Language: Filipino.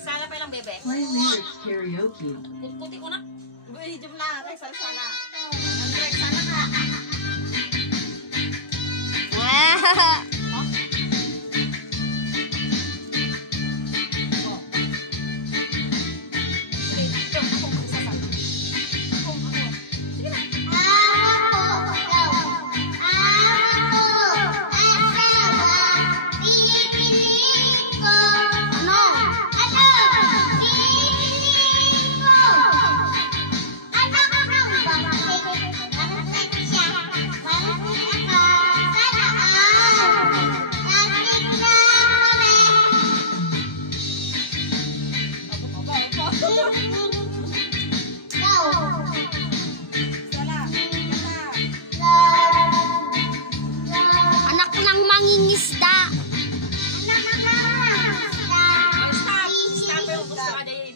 Sala pa lang, bebe. Play lyrics karaoke. Puti ko na. Jum na, Rex, sala. Rex, sala ka. Anak ng mangingisda. Stop yung gusto ka dahil